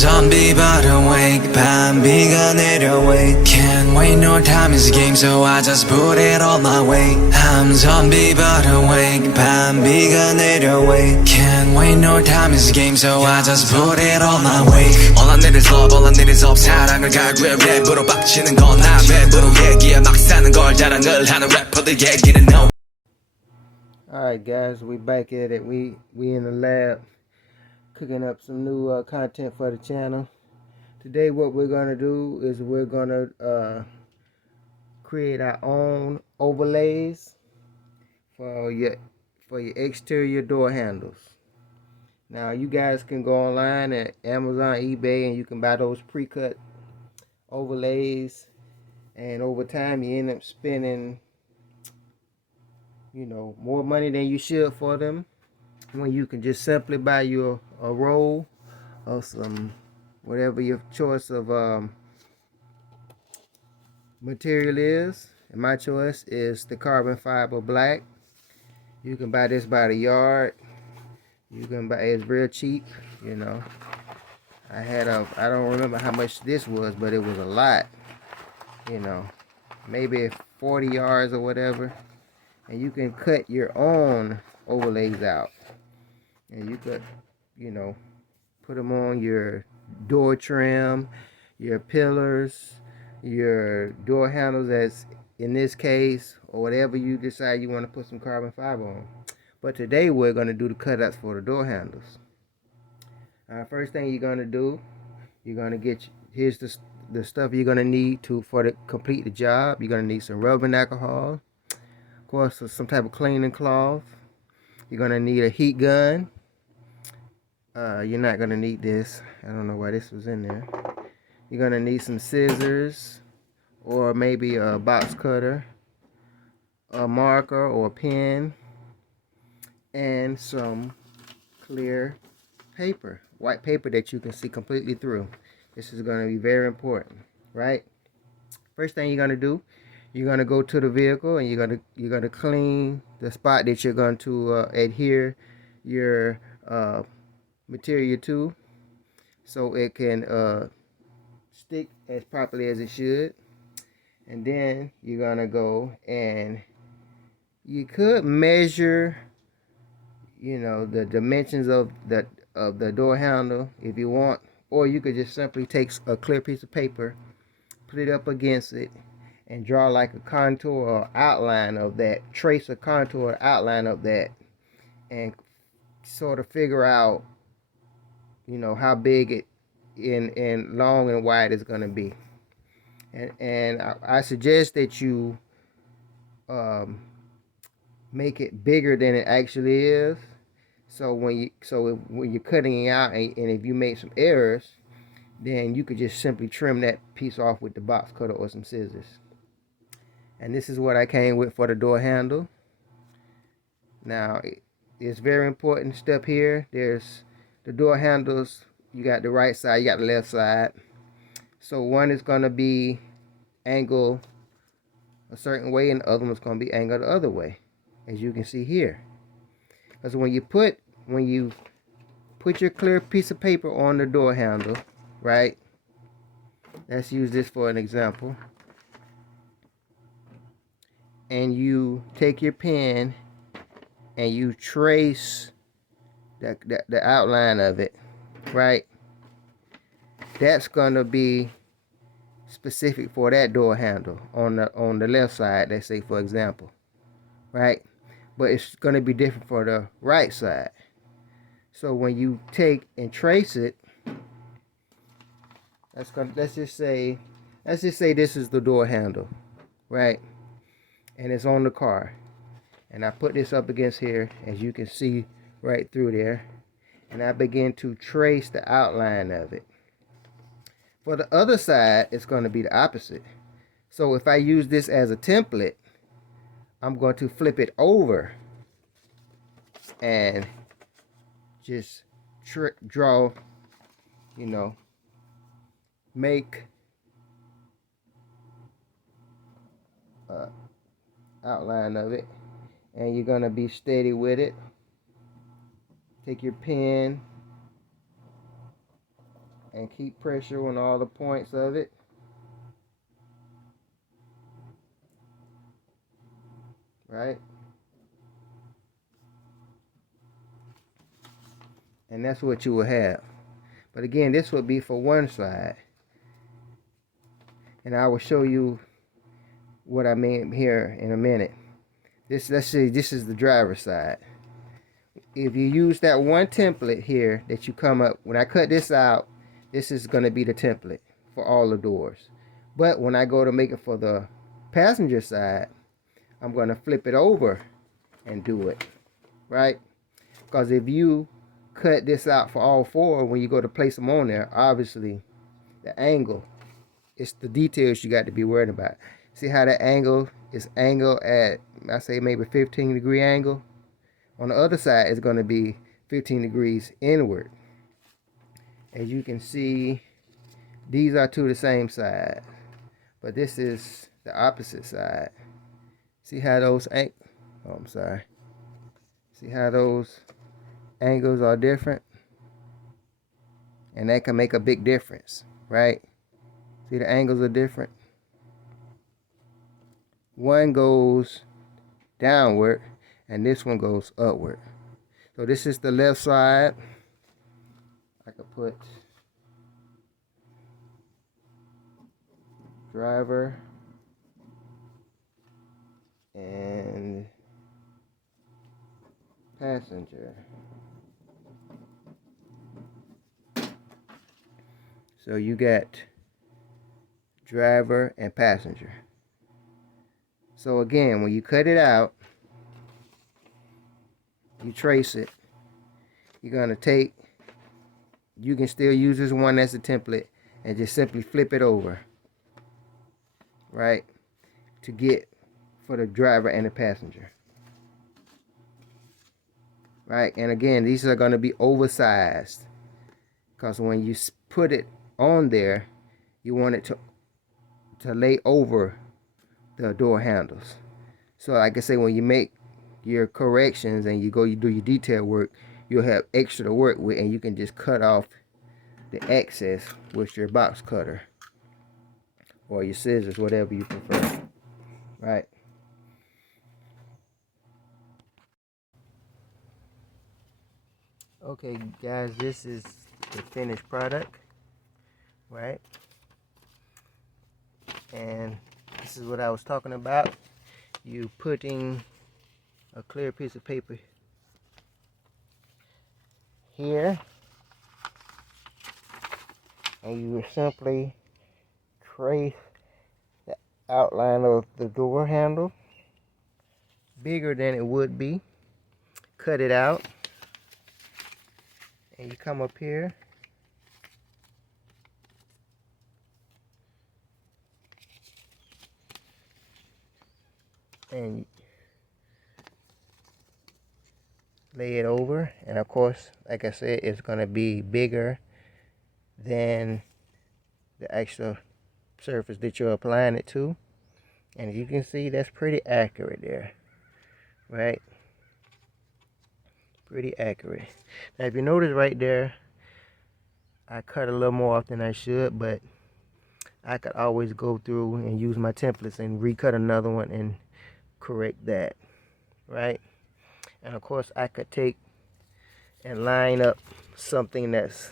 zombie but awake 밤비가 내려 wait Can't wait no time is a game so I just put it all my way I'm zombie but awake 밤비가 내려 wait Can't wait no time is a game so I just put it all my way All I need is love all I need is love 사랑을 갈구해 랩으로 빡치는 건 난 랩으로 얘기해 막 사는 걸 자랑을 하는 래퍼들 얘기는 no. Alright guys, we back at it. We in the lab cooking up some new content for the channel. Today what we're gonna do is we're gonna create our own overlays for your exterior door handles. Now you guys can go online at Amazon, eBay, and you can buy those pre-cut overlays, and over time you end up spending more money than you should for them, when you can just simply buy you a roll of some whatever your choice of material is. And my choice is the carbon fiber black. You can buy this by the yard. You can buy it's real cheap. I don't remember how much this was, but it was a lot. Maybe 40 yards or whatever. And you can cut your own overlays out, and you could put them on your door trim, your pillars, your door handles, as in this case, or whatever you decide you want to put some carbon fiber on. But today we're going to do the cutouts for the door handles. First thing you're going to do, you're going to get, here's the stuff you're going to need to complete the job. You're going to need some rubbing alcohol, of course some type of cleaning cloth. You're going to need a heat gun. You're not going to need this. I don't know why this was in there. You're going to need some scissors, or maybe a box cutter, a marker or a pen, and some clear paper, white paper that you can see completely through. This is going to be very important, right? First thing you're going to do, you're going to go to the vehicle and you're going to clean the spot that you're going to adhere your material to, so it can stick as properly as it should. And then you're going to go and you could measure the dimensions of the door handle if you want, or you could just simply take a clear piece of paper, put it up against it, and draw like a contour or outline of that, trace a contour or outline of that, and sort of figure out how big it in long and wide is going to be. And I suggest that you make it bigger than it actually is, so when you're cutting it out, and if you make some errors, then you could just simply trim that piece off with the box cutter or some scissors. And this is what I came with for the door handle. Now it's very important step here. There's the door handles. You got the right side, you got the left side. So one is going to be angled a certain way, and the other one's going to be angled the other way, as you can see here. Because when you put your clear piece of paper on the door handle, right? Let's use this for an example. And you take your pen and you trace the outline of it, right? That's gonna be specific for that door handle on the left side, let's say, for example, right? But it's gonna be different for the right side. So when you take and trace it, let's just say this is the door handle, right? And it's on the car, and I put this up against here, as you can see right through there, and I begin to trace the outline of it. For the other side, it's going to be the opposite. So if I use this as a template, I'm going to flip it over and just draw, make outline of it, and you're going to be steady with it. Take your pen and keep pressure on all the points of it. Right? And that's what you will have. But again, this will be for one side. And I will show you what I mean here in a minute. Let's say this is the driver's side. If you use that one template here that you come up, when I cut this out, this is going to be the template for all the doors. But when I go to make it for the passenger side, I'm going to flip it over and do it, right? Because if you cut this out for all four, when you go to place them on there, obviously the angle, it's the details you got to be worried about. See how that angle is angled at, I say maybe 15-degree angle? On the other side, it's going to be 15 degrees inward. As you can see, these are to the same side, but this is the opposite side. See how those See how those angles are different? And that can make a big difference, right? See, the angles are different. One goes downward and this one goes upward. So this is the left side. I could put driver and passenger. So you got driver and passenger. So again, when you cut it out, you trace it. You're going to take, you can still use this one as a template and just simply flip it over, right, to get for the driver and the passenger. Right, and again, these are going to be oversized because when you put it on there, you want it to lay over the door handles. So like I say, when you make your corrections and you do your detail work, you'll have extra to work with, and you can just cut off the excess with your box cutter or your scissors, whatever you prefer. Right. Okay guys, this is the finished product, right? And this is what I was talking about. You putting a clear piece of paper here, and you simply trace the outline of the door handle bigger than it would be. Cut it out, and you come up here and lay it over, and of course, like I said, it's going to be bigger than the actual surface that you're applying it to. And as you can see, that's pretty accurate there, right? Pretty accurate. Now if you notice right there, I cut a little more off than I should, but I could always go through and use my templates and recut another one and correct that, right? And of course, I could take and line up something that's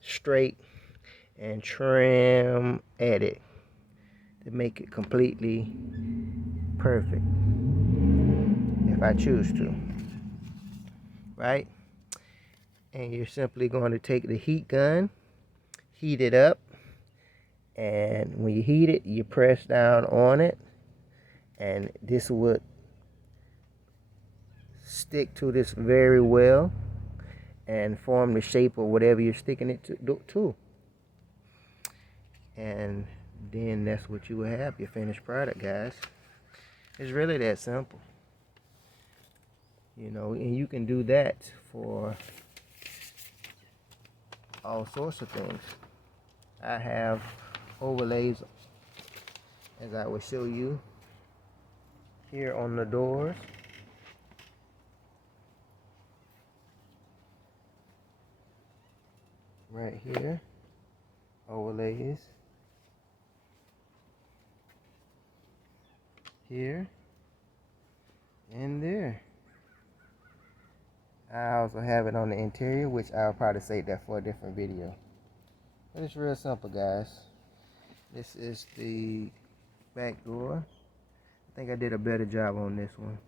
straight and trim at it to make it completely perfect if I choose to, right? And you're simply going to take the heat gun, heat it up, and when you heat it, you press down on it, and this would stick to this very well and form the shape of whatever you're sticking it to. And then that's what you will have, your finished product, guys. It's really that simple, you know. And you can do that for all sorts of things. I have overlays, as I will show you here on the doors. Right here. overlays here and there. I also have it on the interior, which I'll probably save that for a different video. But it's real simple, guys. This is the back door. I think I did a better job on this one.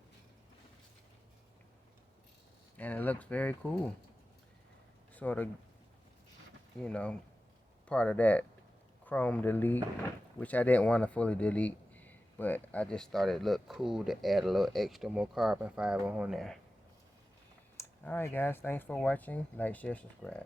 And it looks very cool. Sort of, you know, part of that chrome delete, which I didn't want to fully delete, but I just thought it looked cool to add a little extra more carbon fiber on there. Alright guys, thanks for watching. Like, share, subscribe.